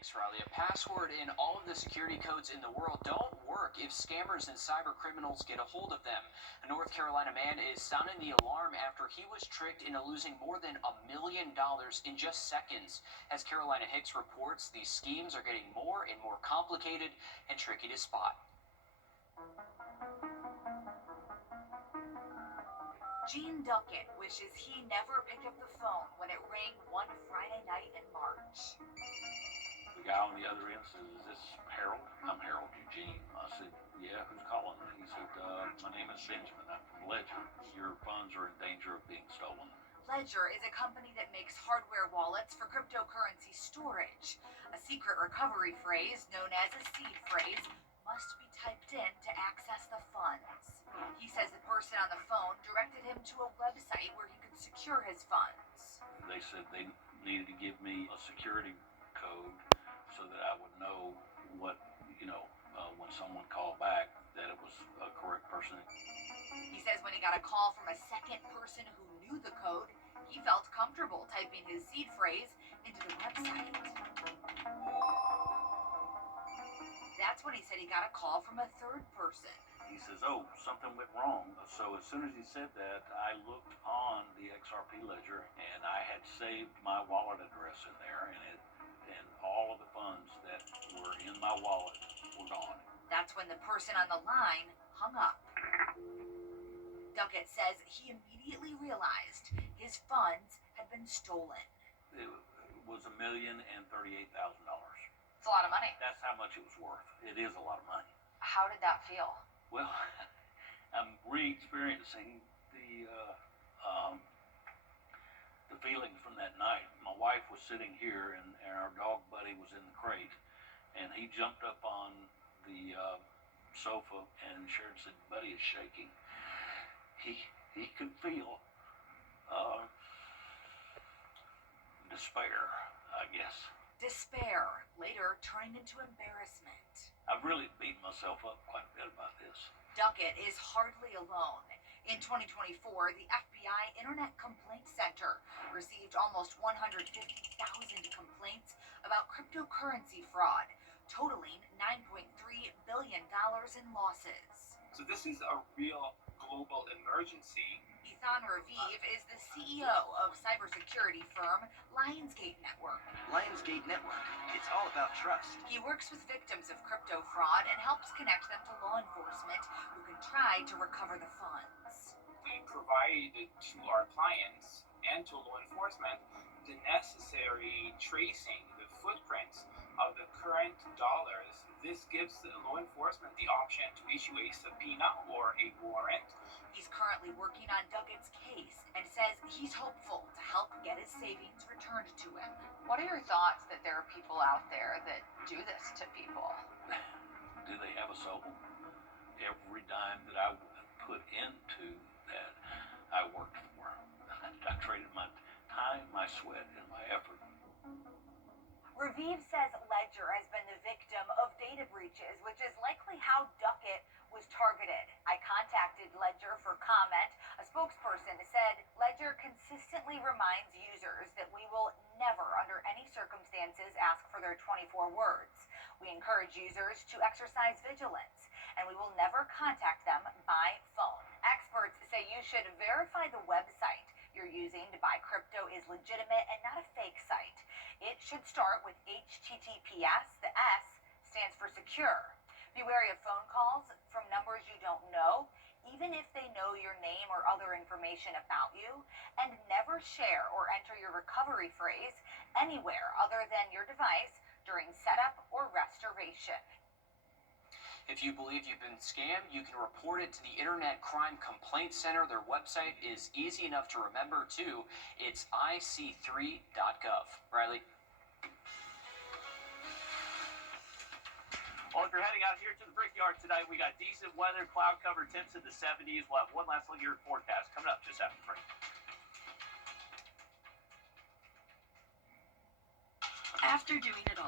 Thanks, Riley. A password and all of the security codes in the world don't work if scammers and cyber criminals get a hold of them. A North Carolina man is sounding the alarm after he was tricked into losing more than $1 million in just seconds. As Carolina Hicks reports, these schemes are getting more and more complicated and tricky to spot. Gene Duckett wishes he never picked up the phone when it rang one Friday night in March. The guy on the other end says, "Is this Harold?" "I'm Harold Eugene." I said, "Yeah, who's calling?" He said, "My name is Benjamin. I'm from Ledger. Your funds are in danger of being stolen." Ledger is a company that makes hardware wallets for cryptocurrency storage. A secret recovery phrase, known as a seed phrase, must be typed in to access the funds. He says the person on the phone directed him to a website where he could secure his funds. They said they needed to give me a security code so that I would know what, when someone called back, that it was a correct person. He says when he got a call from a second person who knew the code, he felt comfortable typing his seed phrase into the website. That's when he said he got a call from a third person. He says, "Oh, something went wrong." So as soon as he said that, I looked on the XRP ledger and I had saved my wallet address in there, and all of the funds that were in my wallet were gone. That's when the person on the line hung up. Duckett says he immediately realized his funds had been stolen. It was $1,038,000. It's a lot of money. That's how much it was worth. It is a lot of money. How did that feel? Well, I'm re-experiencing the feeling from that night. My wife was sitting here, and our dog Buddy was in the crate, and he jumped up on the sofa, and Sharon said, "Buddy is shaking." He could feel despair, I guess. Despair, later turning into embarrassment. I've really beaten myself up quite a bit about this. Duckett is hardly alone. In 2024, the FBI Internet Complaint Center received almost 150,000 complaints about cryptocurrency fraud, totaling $9.3 billion in losses. So this is a real global emergency. Wrdw is the CEO of cybersecurity firm Lionsgate Network. Lionsgate Network. It's all about trust. He works with victims of crypto fraud and helps connect them to law enforcement who can try to recover the funds. We provide to our clients and to law enforcement the necessary tracing, the footprints of the current dollars. This gives the law enforcement the option to issue a subpoena or a warrant. He's currently working on Duckett's case and says he's hopeful to help get his savings returned to him. What are your thoughts that there are people out there that do this to people? Do they have a soul? Every dime that I put into that, I worked for. I traded my time, my sweat, and my effort. Wrdw says Ledger has been the victim of data breaches, which is likely how Duckett was targeted. I contacted Ledger for comment. A spokesperson said Ledger consistently reminds users that we will never, under any circumstances, ask for their 24 words. We encourage users to exercise vigilance, and we will never contact them by phone. Experts say you should verify the website you're using to buy crypto is legitimate and not a fake site. It should start with HTTPS. The S stands for secure. Be wary of phone calls from numbers you don't know, even if they know your name or other information about you, and never share or enter your recovery phrase anywhere other than your device during setup or restoration. If you believe you've been scammed, you can report it to the Internet Crime Complaint Center. Their website is easy enough to remember, too. It's ic3.gov. Riley? Well, if you're heading out here to the Brickyard tonight, we got decent weather, cloud cover, temps in the 70s. We'll have one last look at your forecast coming up just after the break. After doing it all.